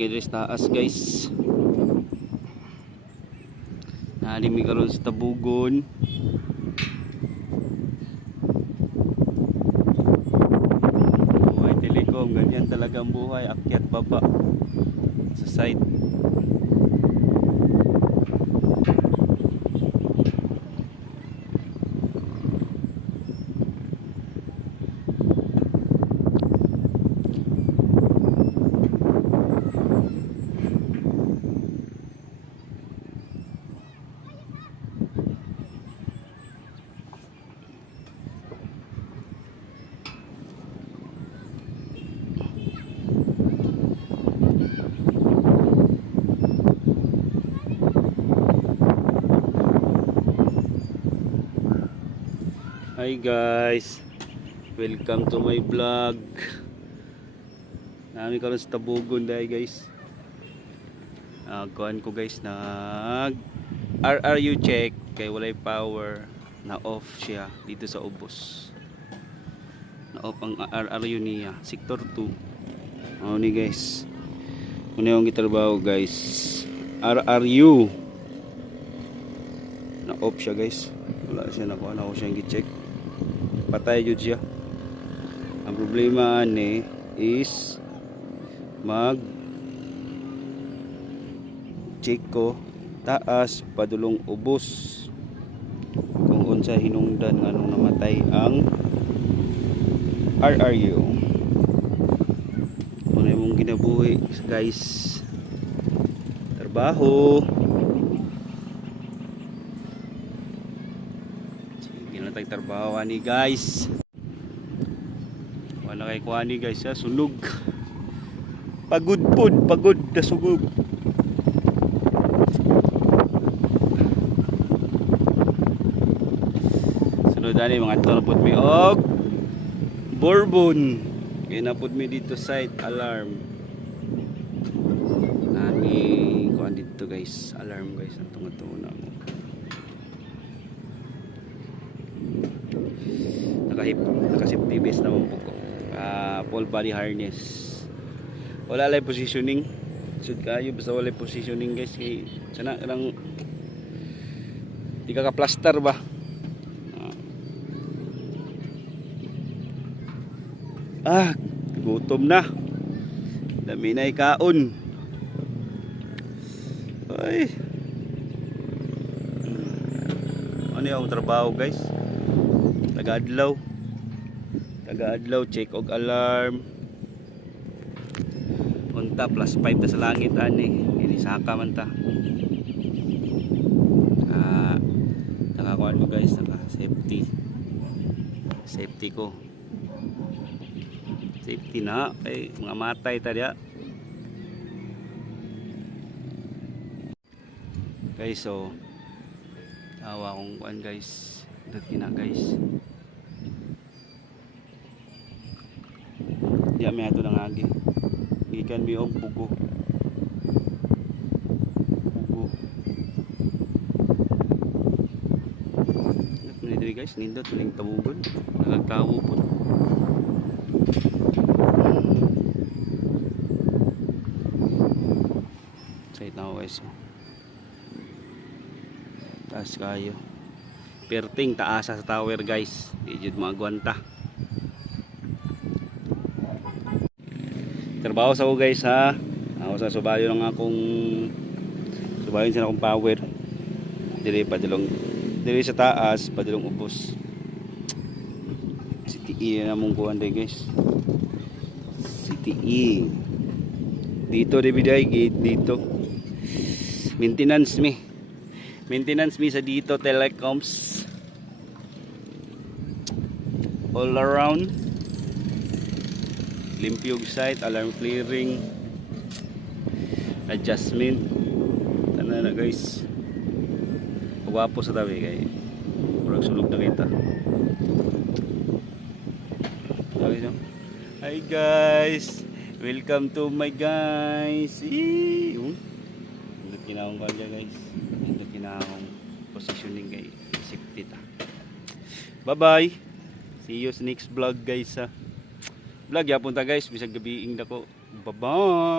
kay taas guys. Nalimi karon sa tabugon. Buhay Telecom, ganyan talaga ang buhay, akyat baba sa site. Hi guys, welcome to my vlog. Nami karon sa tabugon dahil guys. Kuan ko guys, nag RRU check kay walay power, na off siya dito sa ubos. Na off ang RRU niya, sector 2. Ni guys. Muna yung gitrabaho guys. RRU. Na off siya guys. Wala siya nakuha na ako siyang gi-check. Patay jud siya. Ang problema ani is mag check ko taas padulong ubos kung unsa hinungdan nganong namatay ang RRU. Ano yung ginabuhi guys? Trabaho. Trabaho ani guys. Wala kay kuani guys ha, sunog. Pagod na sugog. Sunod ani mga tanapod mi og bourbon. Kaya napod mi dito site alarm. Nami kuan dito guys, alarm guys ang tunga-tunga mo. Naka-safety vest naman po ko. Full body harness. Wala lang positioning. Sud kayo basta wala positioning guys kay sana lang di ka plaster ba. Gutom na. Dami na ikaon. Ay. Ano yung trabaho guys? Taga-adlaw check og alarm unta plus 5 ta sa langit ani kini saka man ta. Nakakuan ko guys, naka safety ko, safety na kay mga matay ta diya guys. So awa kong kuan guys, dagina guys. Di may ato nang agi. Gikan mi og bugo. Nagmuni diri guys, nindot ning tabugon. Nagtawo po. Sait na guys. Taas kayo. Perting taasa sa tower guys. Di jud maagwanta. Trabaho sa ko guys ha. Ako sa subayo lang akong subayon sa akong power. Diri sa taas padulong ubos. CTE na mong kuhan day guys. CTE. Dito dibiday gate dito. Maintenance mi sa dito telecoms. All around. Limpyog site, alarm clearing, adjustment. Ano na guys. Gwapo sa tabi kay murag sulog na kita. Okay, no? Hi guys. Welcome to my guys. Hindi kinahong kanya guys. Hindi kinahong positioning kay safety ta. Bye bye. See you sa next vlog guys ha. Vlog yapon ta guys, bisag gabiing dako. Bye bye.